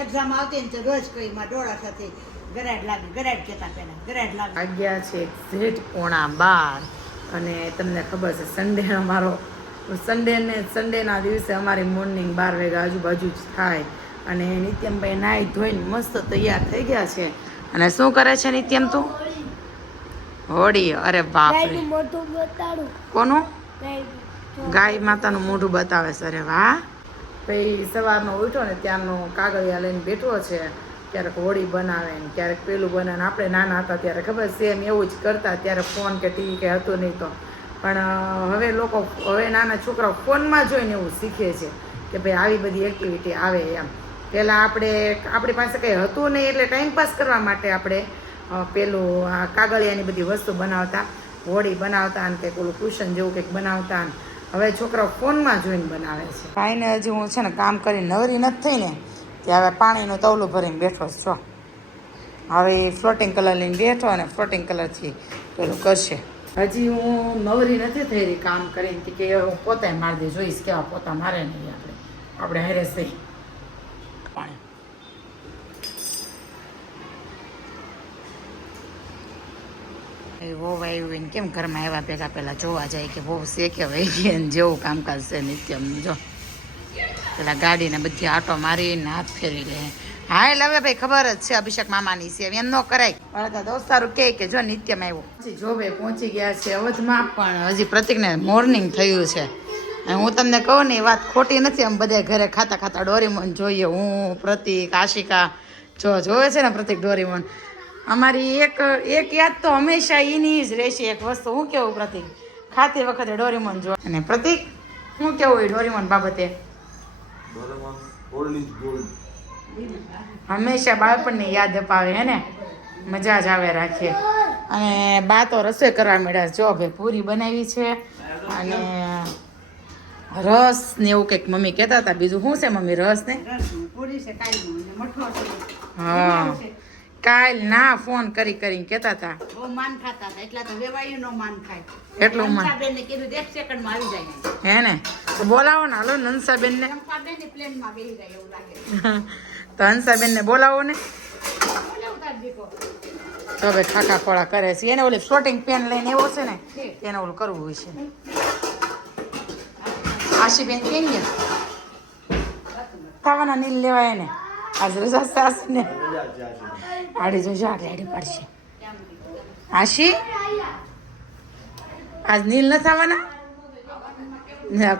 Exam આવતી ને તો રોજ કોઈ માં ડોળા સાથે ગરાડ લાગે, ગરાડ કહેતા પહેલા ગરાડ લાગે. વાગ્યા છે એક્ઝેક્ટ 11:15 અને તમને ખબર છે સન્ડે અમારો સન્ડેના દિવસે અમારી મોર્નિંગ 12 વાગ્યા આજુબાજુ જ થાય. અને નિત્યમભાઈ નાહી ધોઈને મસ્ત તૈયાર થઈ ગયા છે. અને શું કરે છે નિત્યમ તું? હોળી. અરે બાપ રે, કોનું? ગાય માતાનું મોઢું બતાવે છે. અરે વાહ. ભાઈ સવારનો ઉઠ્યો ને ત્યારનો કાગળિયા લઈને બેઠો છે. ક્યારેક હોળી બનાવે ને ક્યારેક પેલું બનાવે ને. આપણે નાના હતા ત્યારે ખબર સેમ એવું જ કરતા. ત્યારે ફોન કે ટીવી કે હતું નહીં તો. પણ હવે નાના છોકરાઓ ફોનમાં જોઈને એવું શીખે છે કે ભાઈ આવી બધી એક્ટિવિટી આવે એમ. પહેલાં આપણી પાસે કંઈ હતું નહીં એટલે ટાઈમપાસ કરવા માટે આપણે પેલું આ કાગળિયાની બધી વસ્તુ બનાવતા, હોળી બનાવતા અને કંઈક ઓલું કુશન જેવું કંઈક બનાવતા. હવે છોકરાઓ ફોનમાં જોઈને બનાવે છે. ભાઈને હજી હું છે ને કામ કરીને નવરી નથી થઈ ને ત્યાં હવે પાણીનું તવલું ભરીને બેઠો છો. હવે ફ્લોટિંગ કલર લઈને બેઠો અને ફ્લોટિંગ કલરથી પેલું કરશે. હજી હું નવરી નથી થઈ રહી કામ કરીને કે હું પોતે મારી દે જોઈશ કેવા પોતા મારે નહીં આપણે હેરે થઈ પાણી. વહુ આવ્યું કેમ ઘરમાં આવ્યા ભેગા પહેલાં જોવા જાય કે બહુ શેકે વહી ગયા ને જેવું કામકાજ છે નિત્યમનું. જો પેલા ગાડીને બધી આટો મારીને હાથ ફેરી લે. હા એટલે હવે ભાઈ ખબર જ છે અભિષેક મામાની છે એમ ન કરાય. પણ દોસ્તારું કે જો નિત્યમ આવ્યો. પછી જો ભાઈ પહોંચી ગયા છે અવધમાં. પણ હજી પ્રતિકને મોર્નિંગ થયું છે. હું તમને કહું ને એ વાત ખોટી નથી. આમ બધા ઘરે ખાતા ખાતા ડોરીમોન જોઈએ. હું પ્રતિક આશિકા જોવે છે ને પ્રતિક ડોરીમોન. અમારી એક યાદ તો હંમેશા એની જ રહેશે એક વસ્તુ. હું કેવું પ્રતિક ખાતી વખતે ડોરીમોન જો. અને પ્રતિક હું કેવું હોય ડોરીમોન બાબતે? હંમેશા બાળપણને યાદ અપાવે હે ને, મજા જ આવે રાખે. અને બા તો રસોઈ કરવા મળ્યા. જો ભાઈ પૂરી બનાવી છે અને રસ ને એવું કંઈક મમ્મી કહેતા હતા. બીજું શું છે મમ્મી? રસ ને હા કાલ ના ફોન કરીને કહેતા હતા બહુ માન ખાતા હતા. એટલા તો વેવાયું નો માન ખાય. એટલું માન બેન ને કીધું 1 સેકન્ડમાં આવી જાય. હે ને તો બોલાવો ને. હાલો હંસાબેન ને. ચંપાબેન ની પ્લેનમાં બેસી જાય એવું લાગે. તો હંસાબેન ને બોલાવો ને. તો હવે ખાખા ખોળા કરે છે. એને ઓલી ફ્લોટિંગ પેન લઈને એવો છે ને એને ઓલું કરવું હોય છે. આશીબેન કેમ ગયા ખાવાના નીલ લેવાય ને આજ રજા સાસી ને આડી જોજો આડી પાડશે. આશી આજ નીલ ન થવાના?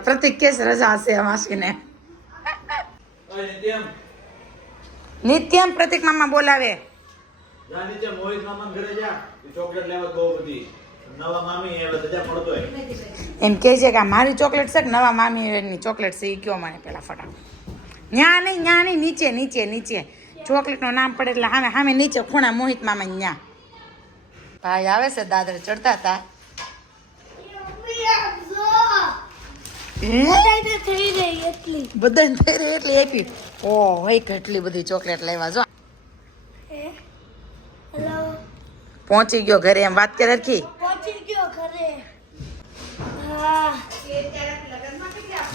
પ્રતિક કેસ રજા હશે આશીને. નિત્યમ પ્રતિક મામા બોલાવે. એમ કે છે કે મારી ચોકલેટ છે કે નવા મામીની ચોકલેટ છે એ કયો મને પેલા ફટાફટ. ન્યા નહીં નીચે નીચે નીચે ચોકલેટનું નામ પડે એટલે સામે નીચે ખૂણા મોહિત મામા ન્યા. ભાઈ આવે છે દાદર ચડતા હતા. બધાને થઈ રહી એટલી આપી. ઓહ ભાઈ કેટલી બધી ચોકલેટ લેવા. જો પહોંચી ગયો ઘરે એમ વાત કરે રખી.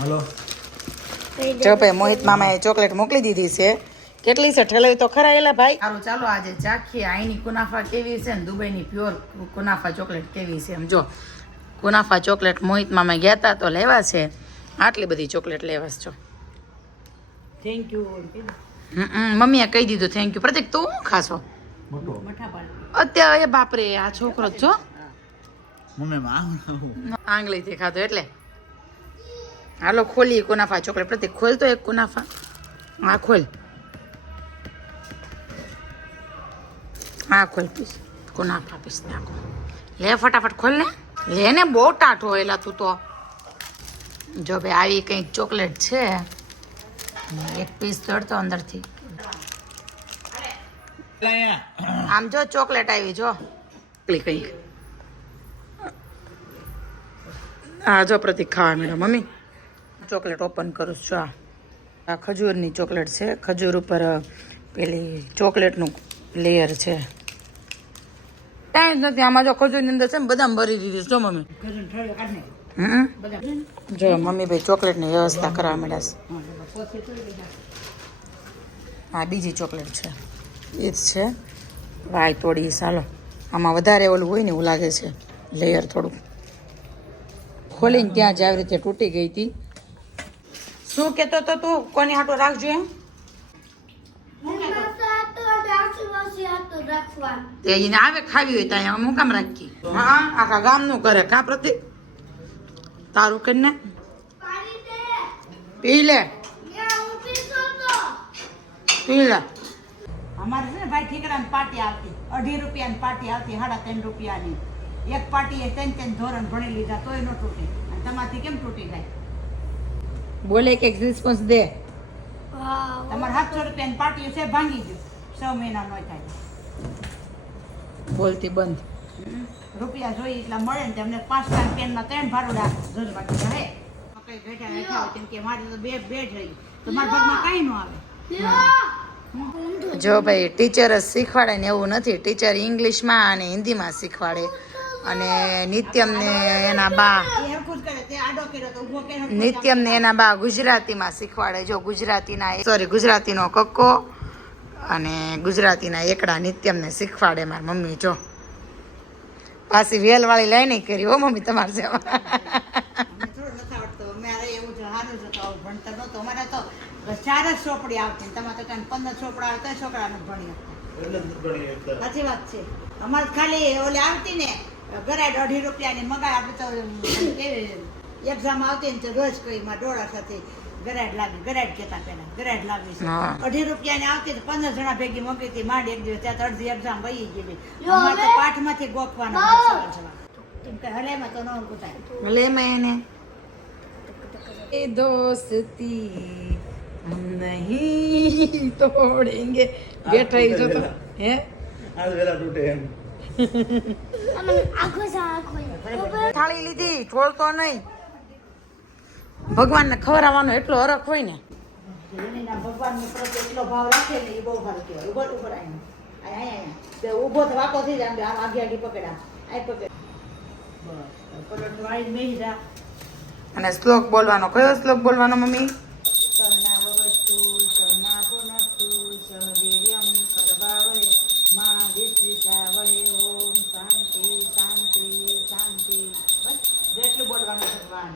હલો જો ભાઈ મોહિત મામાએ ચોકલેટ મોકલી દીધી છે. કેટલી છે ઠેલાવી તો ખરા એલા ભાઈ. સારું ચાલો આજે ચાખીએ આઈની કુનાફા કેવી છે ને દુબઈની પ્યોર કુનાફા ચોકલેટ કેવી છે. એમ જો કુનાફા ચોકલેટ મોહિત મામા ગયા હતા તો લેવા છે. આટલી બધી ચોકલેટ લેવા છો. Thank you. મમ્મીએ કહી દીધું થેન્ક યુ. પ્રતિક તું શું ખાશો અત્યારે? બાપરે આ છોકરો છો આંગળીથી ખાધો એટલે. હાલો ખોલીએ કુનાફા ચોકલેટ. પ્રતિક ખોલ તો એક કુનાફા. હા ખોલ. હા ખોલ પીસ કુનાફા પીસ નાખો. લે ફટાફટ ખોલ ને. લે ને બહુ ટાઢો એલા તું તો. જો ભાઈ આવી કંઈક ચોકલેટ છે. એક પીસ ચડતો અંદરથી. આમ જો ચોકલેટ આવી જો કંઈક. હા જો પ્રતિક ખાવા મળ્યો. મમ્મી ચોકલેટ ઓપન કરું છું. આ ખજૂરની ચોકલેટ છે. ખજૂર ઉપર પેલી ચોકલેટનું લેયર છે. કાંઈ જ નથી આમાં. જો ખજૂરની અંદર છે ને બદામ ભરી દીધી જો મમ્મી. જો મમ્મી ભાઈ ચોકલેટની વ્યવસ્થા કરવા માંડ્યા છે. આ બીજી ચોકલેટ છે એ જ છે વાય તોડી ચાલો આમાં વધારે ઓલું હોય ને એવું લાગે છે લેયર થોડું ખોલીને ત્યાં જ આવી રીતે તૂટી ગઈ હતી શું કહેતો તો તું કોની હાટો રાખજો એમ તે એને આવે ખાવી હોય ત્યાં હું કામ રાખી હા આખા ગામનું કરે કા પ્રતિ તારું કરીને પી લે પી લે અમારે છે ને ભાઈ ઠીકરાની પાર્ટી આવતી 2.5 રૂપિયાની પાર્ટી આવતી 3.5 રૂપિયાની એક પાર્ટી એ 3 ધોરણ ભણી લીધા તોય ન તૂટે અને તમારથી કેમ તૂટી જાય બોલે કે રિસ્પોન્સ દે તમારે 700 રૂપિયાની પાર્ટી છે ભાંગી ગયું 6 મહિના ન થાય બોલતી બંધ રૂપિયા જોઈએ એટલા મળે ને તેમને 5 પેનમાં 3 ભાડુડા જોજ બાકી રહે કઈ ઘટા બેઠા હોય કેમ કે મારે તો બે થઈ તો મારા ભાગમાં કાંઈ ન આવે જો ભાઈ ટીચર જ શીખવાડે ને એવું નથી ટીચર ઇંગ્લિશમાં અને હિન્દીમાં શીખવાડે અને નિત્યમને એના બા એ હરખું જ કરે તે આડો કર્યો તો ઊભો કર્યો નિત્યમને એના બા ગુજરાતીમાં શીખવાડે જો ગુજરાતીનો કક્કો અને ગુજરાતીના એકડા નિત્યમને શીખવાડે મારી મમ્મી જો પાછી વેલવાળી લાઈ નહીં કરી હો મમ્મી તમારે જેવા થોડું નથી આવડતું અમારે એવું જ સારું જ હતું આવું ભણતર નહોતું અમારે તો 4 જ ચોપડી આવતી તમારે તો કાંઈ 15 ચોપડા આવતા છોકરાને ભણી શકતા સાચી વાત છે અમારે ખાલી ઓલી આવતી ને ગરાડ 2.5 રૂપિયાની મગાય આપણે તો કેવી એક્ઝામ આવતી ને તો રોજ કોઈ માં ડોળા સાથે ગરાડ કહેતા પહેલા ગરાડ લાવી છે 2.5 રૂપિયાની આવતી તો 15 જણા ભેગી મગી હતી માંડ એક દિવસ ત્યાં તો અડધી એક્ઝામ વહી ગયેલી અમારે તો પાઠમાંથી ગોખવાનો કેમ કે હલેમાં તો ન ઉતારે ભલે મેં એને એ દોસ્તી હમ નહીં તોડેંગે બેઠા ઈ જોતો હે આજ વેલા તૂટે એમ થાળી લીધી છોડતો નહીં ભગવાનને ખવડાવવાનો એટલો હરખ હોય ને ભગવાનને પ્રત્યે એટલો ભાવ રાખે ને એ બહુ સારું કહેવાય ઉભો ઉપર આવીને ઊભો તો વાકો થઈ જાય આમ આગે પકડા આ પકડ બસ વાળી મેં જા અને શ્લોક બોલવાનો કયો શ્લોક બોલવાનો મમ્મી કર્ણા વવસ્તુ કર્ણા પુનસ્તુ સહવીર્યમ કરવાવહે મા વિશ્વિષાવહે ઓમ શાંતિ શાંતિ શાંતિ બસ જેટલું બોલવાનું ભગવાન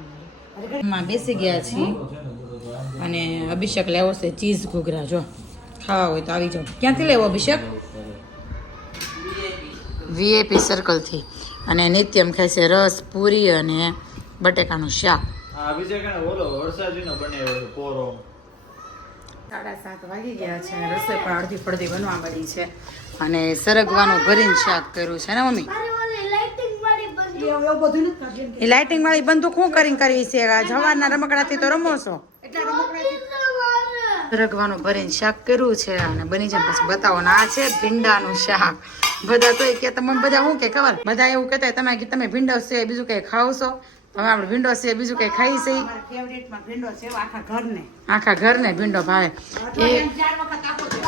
માં બેસી ગયા છીએ અને અભિષેક લેવો છે ચીઝ ઘૂઘરા જો ખાવા હોય તો આવી જાઓ ક્યાંથી લેવો અભિષેક વીઆઈપી સર્કલથી અને નિત્યમ ખાય છે રસ પૂરી અને બટેકાનું શાક પોરો 7:30 વાગી ગયા છે અને રસોઈ પણ અડધી પડધી બનવા મળી છે અને સરગવાનું ભરીને શાક કર્યું છે ને મમ્મી એવું બધું નથી કરજે એ લાઇટિંગ વાળી બંદૂક શું કરીને કરવી છે જવારના રમકડાથી તો રમો છો એટલા રમકડા સરગવાનું ભરીને શાક કર્યું છે અને બની જાય પછી બતાવો ને આ છે ભીંડાનું શાક બધા તો કે તમે બધા શું કે ખબર બધા એવું કહેતા તમે ભીંડો સિવાય બીજું કઈ ખાવ છો તમે આપણે ભીંડો સિવાય બીજું કઈ ખાઈ છે મારા ફેવરેટમાં ભીંડો છે આખા ઘરને ભીંડો ભાવે એ 4 વખત આપો તો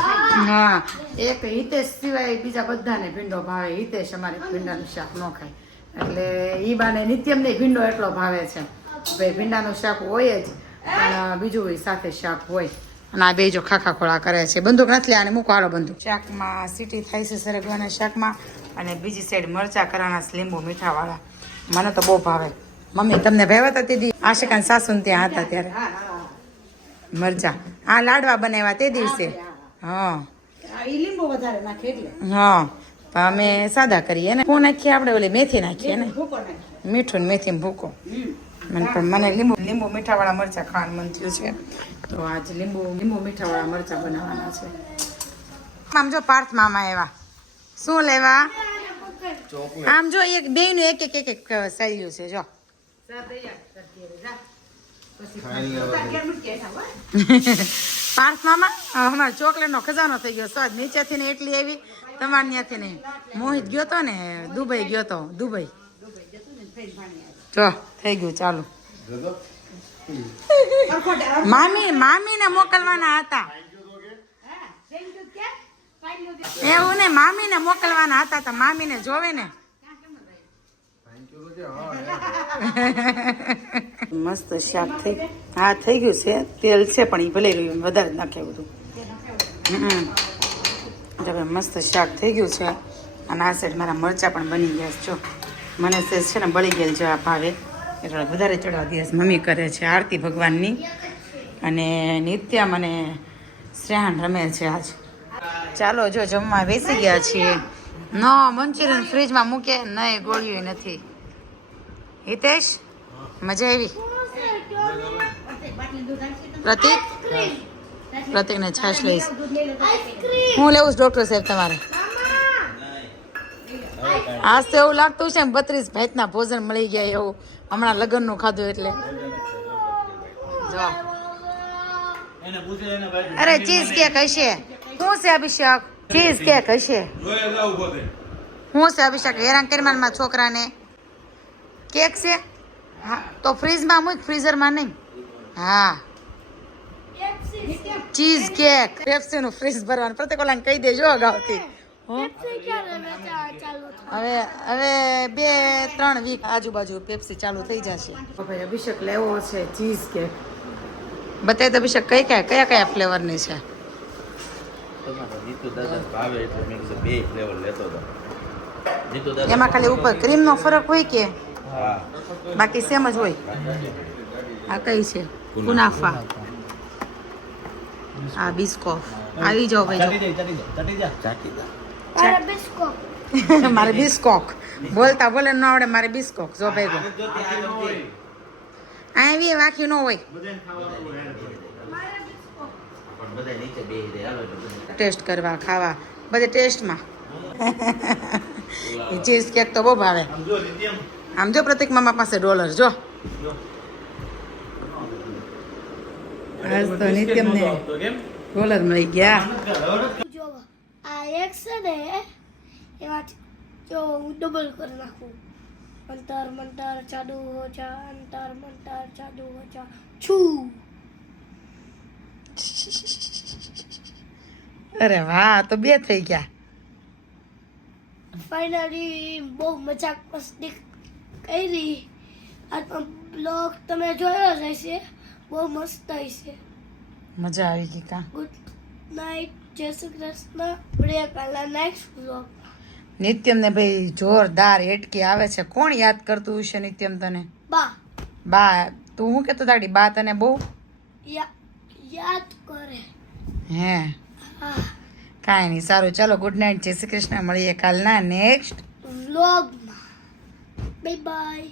હા એક હિતેશ સિવાય બીજા બધાને ભીંડો ભાવે હિતેશ અમારે ભીંડાનું શાક ન ખાય એટલે ઈ બાને નિત્યમને ભીંડો એટલો ભાવે છે ભાઈ ભીંડાનું શાક હોય જ પણ બીજું સાથે શાક હોય અને આ બે જો ખાખા ખોળા કરે છે બંદૂક નથી લે અને મૂકો હાલો બંદૂક શાકમાં સીટી થાય છે સરગવાના શાકમાં અને બીજી સાઈડ મરચા કરવાના છે લીંબુ મીઠાવાળા મને તો બહુ ભાવે મમ્મી તમને ભાવ્યા હતા તે દી આશિકાન સાસુન ત્યાં હતા ત્યારે મરચા આ લાડવા બનાવ્યા તે દિવસે હા ઈ લીંબુ વધારે નાખે એટલે હા તો અમે સાદા કરીએ ને શું નાખીએ આપણે ઓલી મેથી નાખીએ ને ભૂકો નાખે મીઠું ને મેથી ભૂકો મને લીંબુ મીઠાવાળા મરચાં ખાવાનું મન થયું છે તો આજ લીંબુ મીઠાવાળા મરચાં બનાવવાના છે આમ જો પાર્થ મામા એવા શું લેવા આમ જો એક બે નું એક સાલ્યું છે જો પાર્થ મામા અમારે ચોકલેટ નો ખજાનો થઈ ગયો સ્વાદ નીચેથી ને એટલી એવી તમારે ત્યાંથી ને મોહિત ગયો તો ને દુબઈ ગયો તો દુબઈ જો થઈ ગયું ચાલુ મામી ને મોકલવાના હતા એવું ને મામી ને મોકલવાના હતા તો મામી ને જોવે ને મસ્ત શાક થઈ હા થઈ ગયું છે તેલ છે પણ એ ભલે રહ્યું વધારે નાખે બધું હવે મસ્ત શાક થઈ ગયું છે અને આ સાઈડ મારા મરચાં પણ બની ગયા છે. જો મને સેજ છે ને બળી ગયેલ જેવા ભાવે એટલે વધારે ચડાવવા દિવસ મમ્મી કરે છે આરતી ભગવાનની અને નિત્યા મને શ્રેહાન રમે છે આજ. ચાલો જો જમવા બેસી ગયા છીએ. નો મંચુરિયન ફ્રીજમાં મૂકે નહીં ગોળીઓ નથી. હિતેશ મજા આવી? પ્રતિક પ્રતિકને છાશ લઈશ. હું લેવું છું ડૉક્ટર સાહેબ તમારે? આજ તો એવું લાગતું છે 32 ભાતના ભોજન મળી ગયા એવું હમણાં લગ્નનું ખાધું એટલે. જો અરે ચીઝ કેક હશે. શું છે અભિષેક? ચીઝ કેક હશે. શું છે અભિષેક? હેરાન કરમાનમાં છોકરાને કેક છે. હા તો ફ્રીજમાં મૂક, ફ્રીઝરમાં નહીં. હા ચીઝ કેક. પેપ્સીનું ફ્રીજ ભરવાનું પ્રત્યેક ઓલાને કહી દેજો અગાઉથી. હવે 2-3 વીક આજુબાજુ પેપ્સી ચાલુ થઈ જશે. ભાઈ અભિષેક લેવો છે ચીઝ કેક. બતાવી તો અભિષેક કયા ફ્લેવરની છે? એમાં ખાલી ઉપર ક્રીમનો ફરક હોય કે બાકી સેમ જ હોય? આ કઈ છે? કુનાફા. આ બિસ્કોફ. આવી જાઓ ભાઈ. મારે બિસ્કોક બોલતા બોલે ન આવડે. મારે બિસ્કોક જો ભાઈ આવી વાંખી ન હોય. ટેસ્ટ કરવા ખાવા બધે ટેસ્ટમાં. ચીઝ કેક તો બહુ ભાવે. આમ જો પ્રતિક મામા પાસે ડોલર જો. આજ તો નિત્યમને ડોલર મળી ગયા. જો આ એક છે ને એમાં જો હું ડબલ કરી નાખું. અંતર મંતર ચાદુ હો જા, અંતર મંતર ચાદુ હો જા છું. અરે વાહ તો 2 થઈ ગયા. ફાઇનલી બહુ મજાક મસ્તી કરી. આ બ્લોગ તમે જોયો જ હશે. બહુ મસ્ત હશે. મજા આવી ગઈ કા? Good night. જય શ્રી કૃષ્ણ. મળીએ કાલના નેક્સ્ટ બ્લોગ. નિત્યમને ભાઈ જોરદાર એટકી આવે છે. કોણ યાદ કરતું હશે નિત્યમ તને? બા તું શું કહેતો તારી બા તને બહુ યાદ કરે. હે કાંઈ નહીં. સારું ચાલો ગુડ નાઇટ. જય શ્રી કૃષ્ણ. મળીએ કાલના નેક્સ્ટ વ્લોગમાં. Bye bye.